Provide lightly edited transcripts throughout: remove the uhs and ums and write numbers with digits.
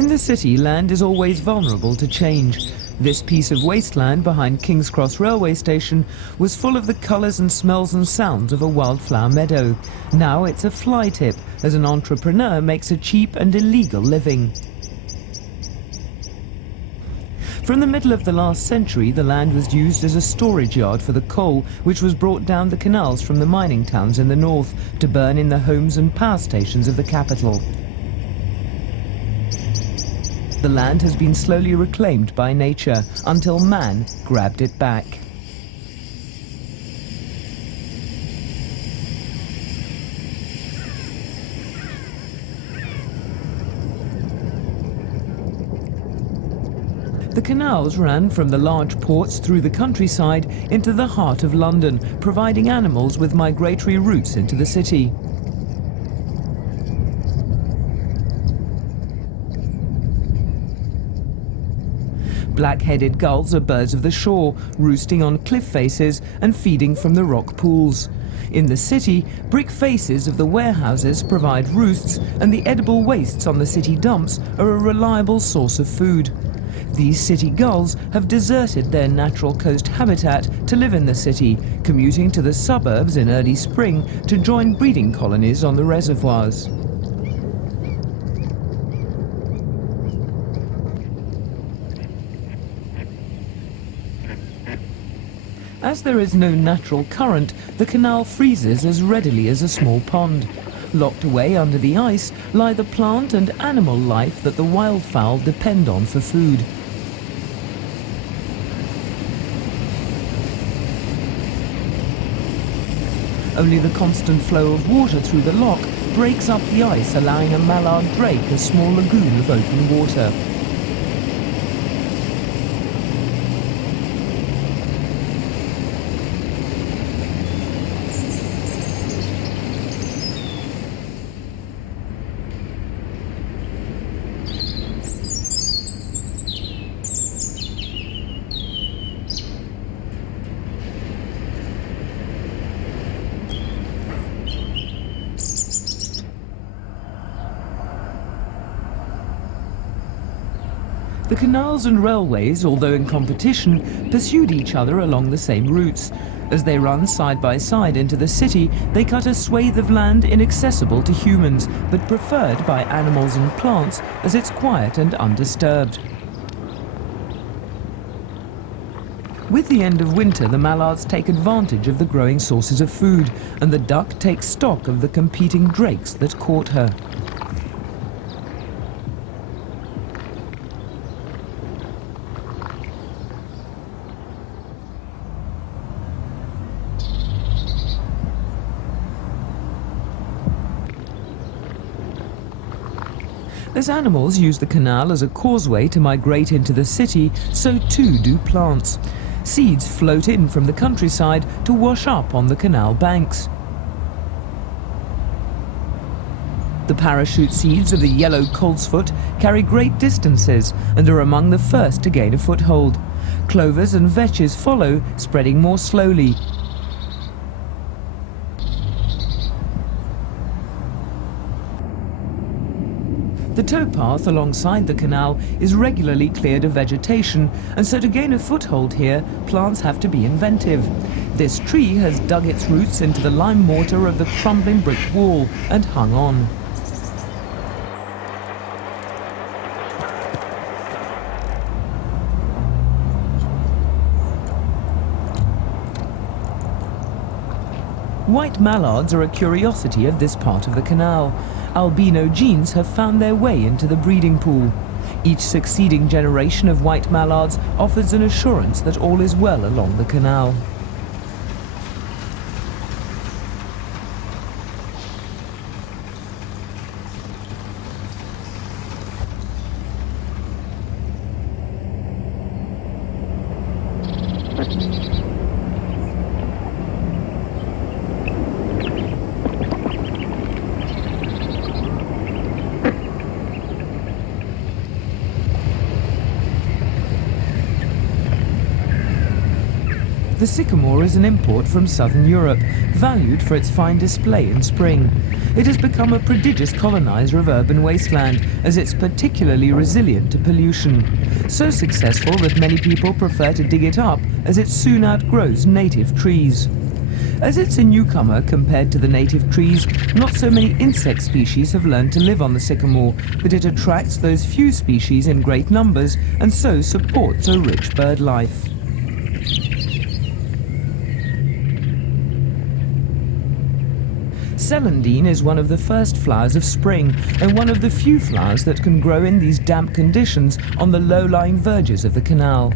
In the city, land is always vulnerable to change. This piece of wasteland behind KingsCross railway station was full of the colours and smells and sounds of a wildflower meadow. Now it's a fly tip as an entrepreneur makes a cheap and illegal living. From the middle of the last century, the land was used as a storage yard for the coal which was brought down the canals from the mining towns in the north to burn in the homes and power stations of the capital. The land has been slowly reclaimed by nature until man grabbed it back. The canals ran from the large ports through the countryside into the heart of London, providing animals with migratory routes into the city. Black-headed gulls are birds of the shore, roosting on cliff faces and feeding from the rock pools. In the city, brick faces of the warehouses provide roosts, and the edible wastes on the city dumps are a reliable source of food. These city gulls have deserted their natural coast habitat to live in the city, commuting to the suburbs in early spring to join breeding colonies on the reservoirs. As there is no natural current, the canal freezes as readily as a small pond. Locked away under the ice lie the plant and animal life that the wildfowl depend on for food. Only the constant flow of water through the lock breaks up the ice, allowing a mallard drake a small lagoon of open water. The canals and railways, although in competition, pursued each other along the same routes. As they run side by side into the city, they cut a swathe of land inaccessible to humans, but preferred by animals and plants as it's quiet and undisturbed. With the end of winter, the mallards take advantage of the growing sources of food, and the duck takes stock of the competing drakes that court her. As animals use the canal as a causeway to migrate into the city, so too do plants. Seeds float in from the countryside to wash up on the canal banks. The parachute seeds of the yellow coltsfoot carry great distances and are among the first to gain a foothold. Clovers and vetches follow, spreading more slowly. The towpath alongside the canal is regularly cleared of vegetation, and so to gain a foothold here, plants have to be inventive. This tree has dug its roots into the lime mortar of the crumbling brick wall and hung on. White mallards are a curiosity of this part of the canal. Albino genes have found their way into the breeding pool. Each succeeding generation of white mallards offers an assurance that all is well along the canal. The sycamore is an import from southern Europe, valued for its fine display in spring. It has become a prodigious colonizer of urban wasteland, as it's particularly resilient to pollution. So successful that many people prefer to dig it up, as it soon outgrows native trees. As it's a newcomer compared to the native trees, not so many insect species have learned to live on the sycamore, but it attracts those few species in great numbers and so supports a rich bird life. Celandine is one of the first flowers of spring and one of the few flowers that can grow in these damp conditions on the low-lying verges of the canal.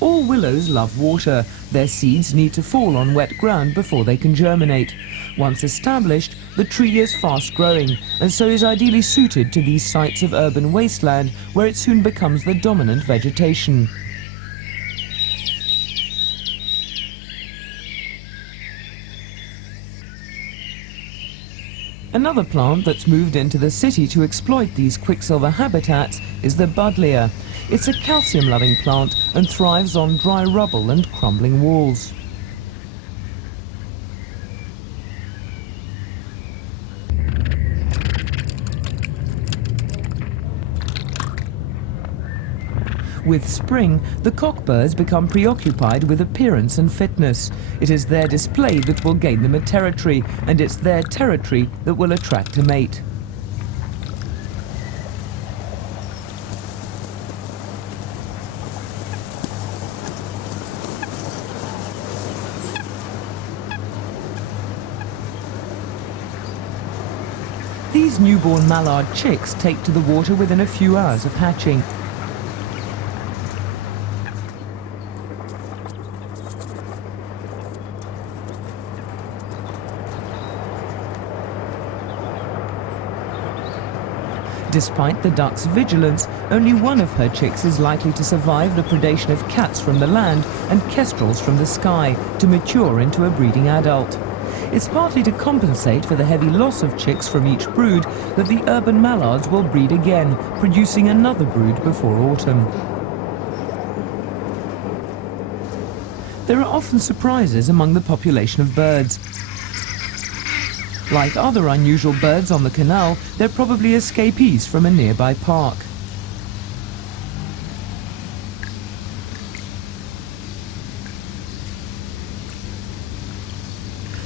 All willows love water. Their seeds need to fall on wet ground before they can germinate. Once established, the tree is fast growing and so is ideally suited to these sites of urban wasteland where it soon becomes the dominant vegetation. Another plant that's moved into the city to exploit these quicksilver habitats is the buddleia. It's a calcium-loving plant and thrives on dry rubble and crumbling walls. With spring, the cockbirds become preoccupied with appearance and fitness. It is their display that will gain them a territory, and it's their territory that will attract a mate. These newborn mallard chicks take to the water within a few hours of hatching. Despite the duck's vigilance, only one of her chicks is likely to survive the predation of cats from the land and kestrels from the sky to mature into a breeding adult. It's partly to compensate for the heavy loss of chicks from each brood that the urban mallards will breed again, producing another brood before autumn. There are often surprises among the population of birds. Like other unusual birds on the canal, they're probably escapees from a nearby park.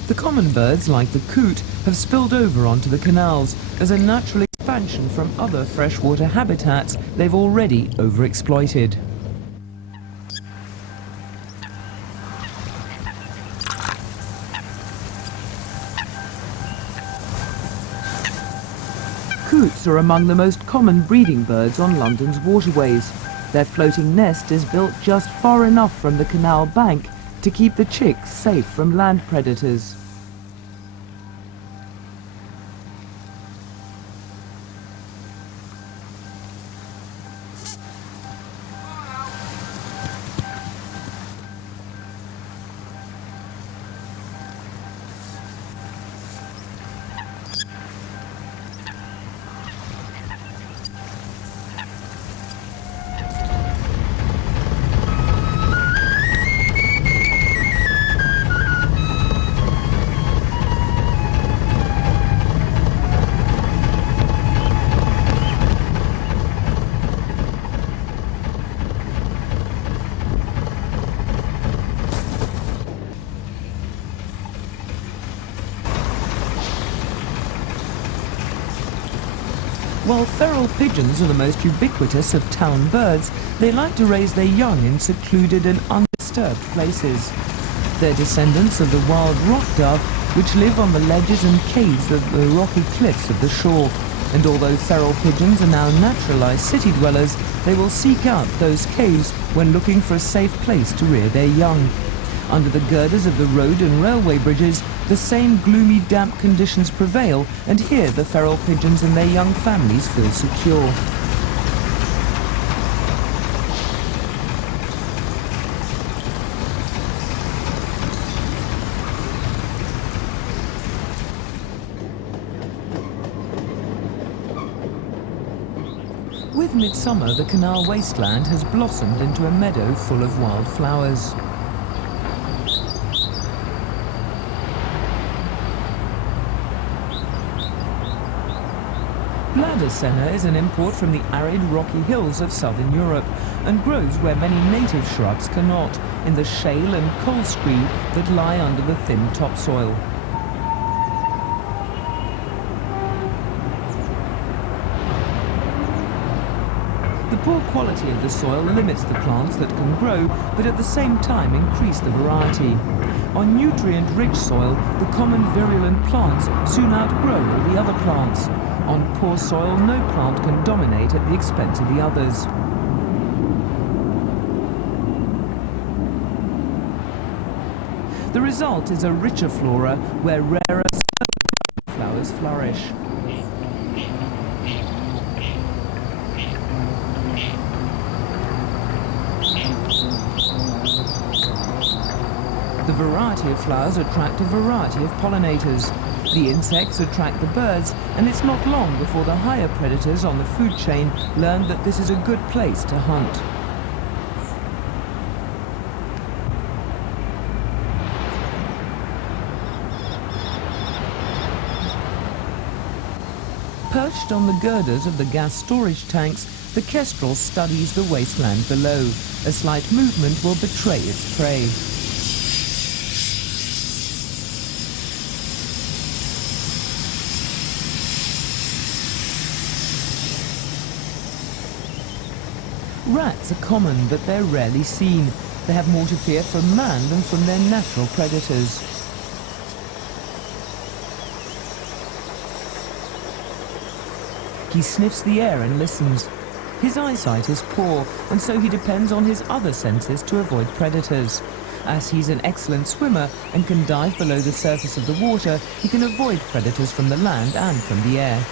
The common birds, like the coot, have spilled over onto the canals as a natural expansion from other freshwater habitats they've already overexploited. Coots are among the most common breeding birds on London's waterways. Their floating nest is built just far enough from the canal bank to keep the chicks safe from land predators. While feral pigeons are the most ubiquitous of town birds, they like to raise their young in secluded and undisturbed places. They're descendants of the wild rock dove, which live on the ledges and caves of the rocky cliffs of the shore. And although feral pigeons are now naturalized city dwellers, they will seek out those caves when looking for a safe place to rear their young. Under the girders of the road and railway bridges, the same gloomy, damp conditions prevail, and here the feral pigeons and their young families feel secure. With midsummer, the canal wasteland has blossomed into a meadow full of wild flowers. Bladdersenna is an import from the arid rocky hills of southern Europe and grows where many native shrubs cannot, in the shale and coal scree that lie under the thin topsoil. The poor quality of the soil limits the plants that can grow, but at the same time increase the variety. On nutrient-rich soil, the common virulent plants soon outgrow all the other plants. On poor soil, no plant can dominate at the expense of the others. The result is a richer flora where rarer flowers flourish. The variety of flowers attract a variety of pollinators. The insects attract the birds, and it's not long before the higher predators on the food chain learn that this is a good place to hunt. Perched on the girders of the gas storage tanks, the kestrel studies the wasteland below. A slight movement will betray its prey. Rats are common, but they're rarely seen. They have more to fear from man than from their natural predators. He sniffs the air and listens. His eyesight is poor, and so he depends on his other senses to avoid predators. As he's an excellent swimmer and can dive below the surface of the water, he can avoid predators from the land and from the air.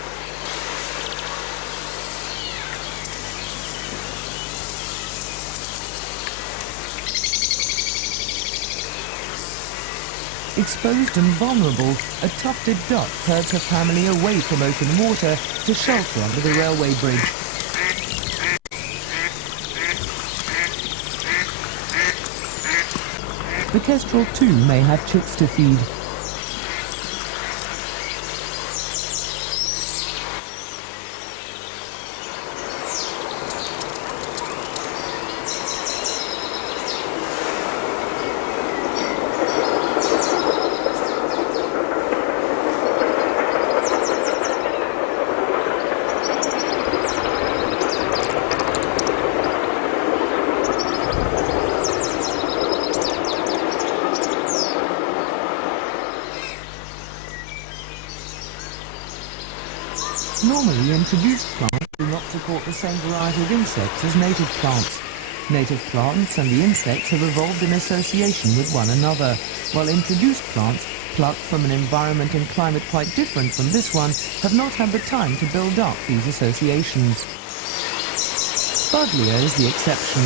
Exposed and vulnerable, a tufted duck herds her family away from open water to shelter under the railway bridge. The kestrel too may have chicks to feed. Normally, introduced plants do not support the same variety of insects as native plants. Native plants and the insects have evolved in association with one another, while introduced plants, plucked from an environment and climate quite different from this one, have not had the time to build up these associations. Buddleia is the exception.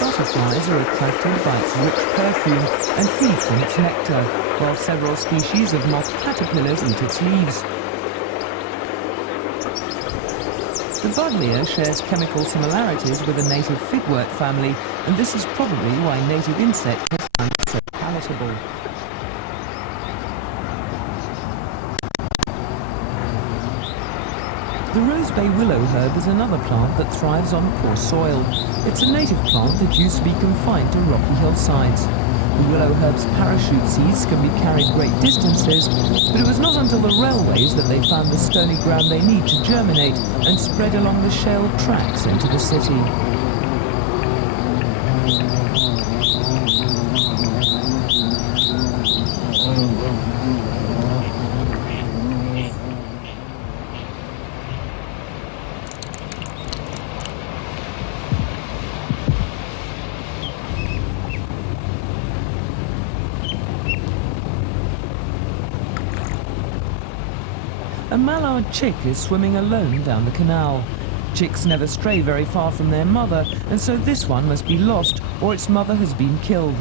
Butterflies are attracted by its rich perfume and feed from its nectar, while several species of moth caterpillars eat its leaves. The Buddleia shares chemical similarities with the native figwort family, and this is probably why native insects have found it so palatable. The rosebay willow herb is another plant that thrives on poor soil. It's a native plant that used to be confined to rocky hillsides. The willow herb's parachute seeds can be carried great distances, but it was not until the railways that they found the stony ground they need to germinate and spread along the shale tracks into the city. A mallard chick is swimming alone down the canal. Chicks never stray very far from their mother, and so this one must be lost or its mother has been killed.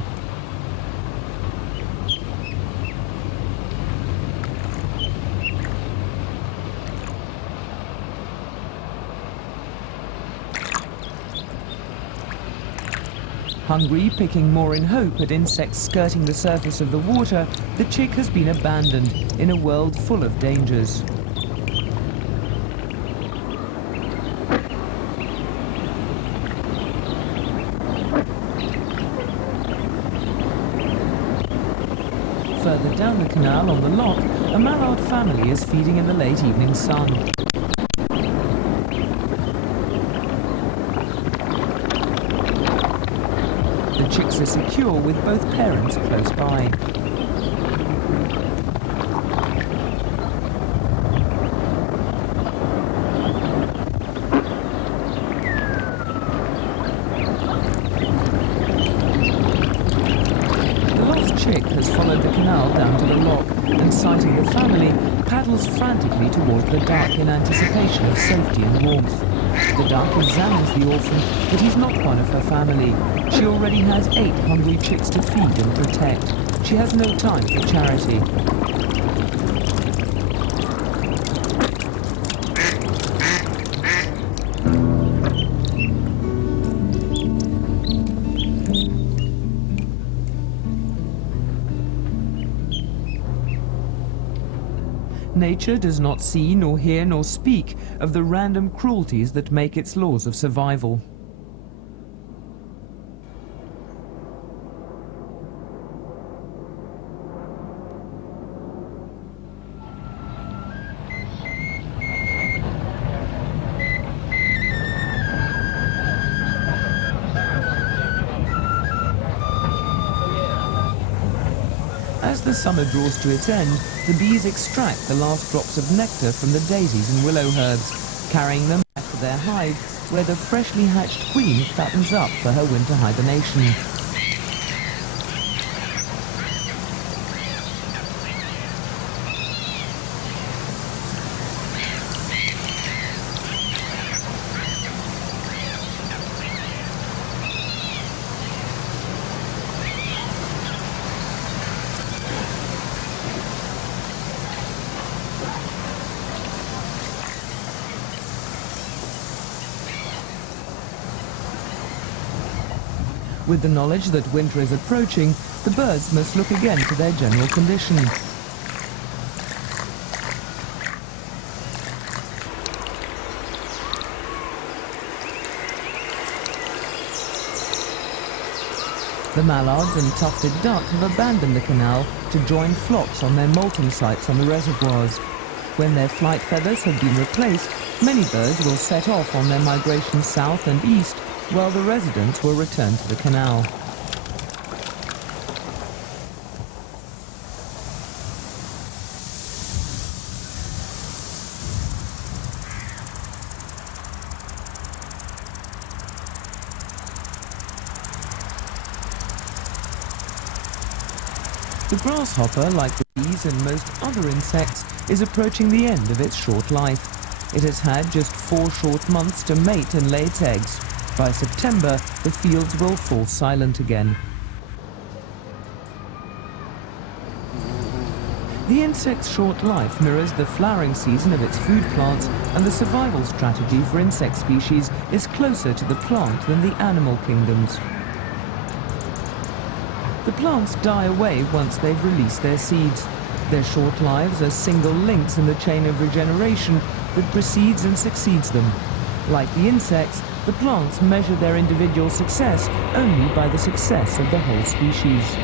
Hungry, picking more in hope at insects skirting the surface of the water, the chick has been abandoned in a world full of dangers. Further down the canal on the lock, a mallard family is feeding in the late evening sun. The chicks are secure with both parents close by. The lost chick has followed the canal down to the lock and, sighting the family, paddles frantically towards the duck in anticipation of safety and warmth. The duck examines the orphan, but he's not one of her family. She already has 8 hungry chicks to feed and protect. She has no time for charity. Nature does not see, nor hear, nor speak of the random cruelties that make its laws of survival. As the summer draws to its end, the bees extract the last drops of nectar from the daisies and willow herbs, carrying them back to their hive, where the freshly hatched queen fattens up for her winter hibernation. With the knowledge that winter is approaching, the birds must look again to their general condition. The mallards and tufted duck have abandoned the canal to join flocks on their molting sites on the reservoirs. When their flight feathers have been replaced, many birds will set off on their migration south and east, while the residents will return to the canal. The grasshopper, like the bees and most other insects, is approaching the end of its short life. It has had just 4 short months to mate and lay its eggs. By September, the fields will fall silent again. The insect's short life mirrors the flowering season of its food plants, and the survival strategy for insect species is closer to the plant than the animal kingdoms. The plants die away once they've released their seeds. Their short lives are single links in the chain of regeneration that precedes and succeeds them. Like the insects, the plants measure their individual success only by the success of the whole species.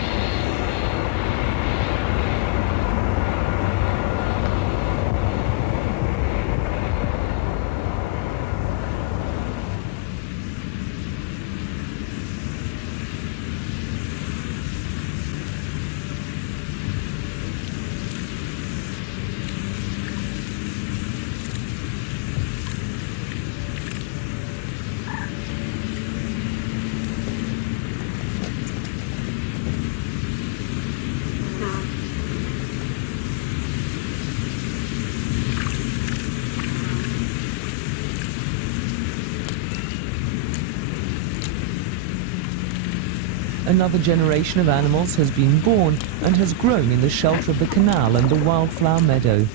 Another generation of animals has been born and has grown in the shelter of the canal and the wildflower meadow.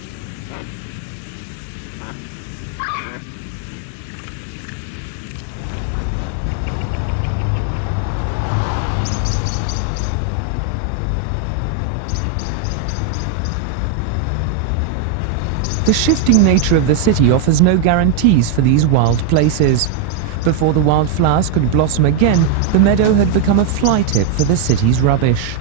The shifting nature of the city offers no guarantees for these wild places. Before the wildflowers could blossom again, the meadow had become a fly tip for the city's rubbish.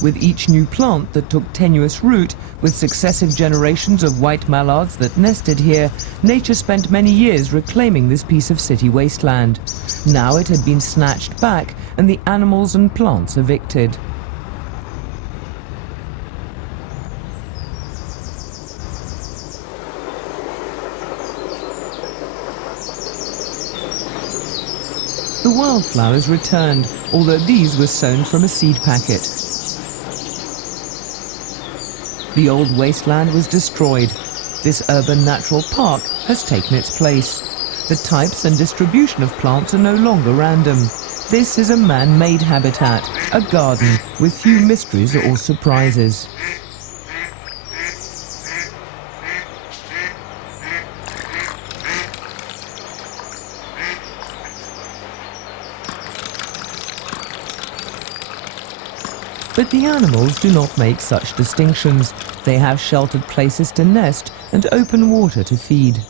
With each new plant that took tenuous root, with successive generations of white mallards that nested here, nature spent many years reclaiming this piece of city wasteland. Now it had been snatched back and the animals and plants evicted. The wildflowers returned, although these were sown from a seed packet. The old wasteland was destroyed. This urban natural park has taken its place. The types and distribution of plants are no longer random. This is a man-made habitat, a garden with few mysteries or surprises. But the animals do not make such distinctions. They have sheltered places to nest and open water to feed.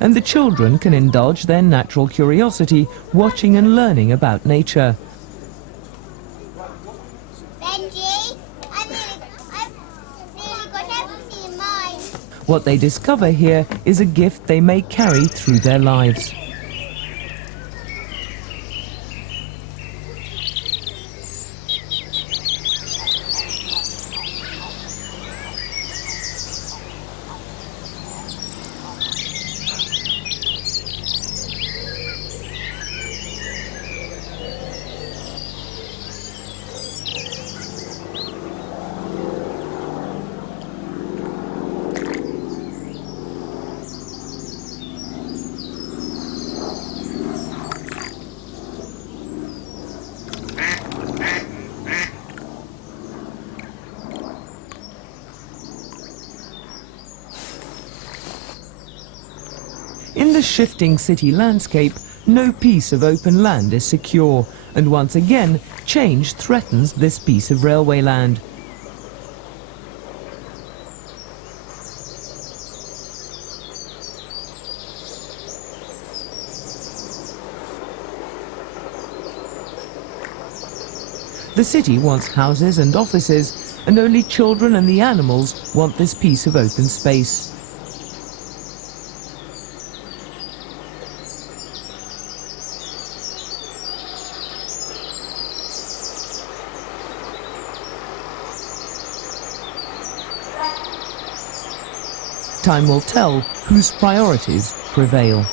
And the children can indulge their natural curiosity, watching and learning about nature. Benji, I've really got everything in mind. What they discover here is a gift they may carry through their lives. In the shifting city landscape, no piece of open land is secure, and once again, change threatens this piece of railway land. The city wants houses and offices, and only children and the animals want this piece of open space. Time will tell whose priorities prevail.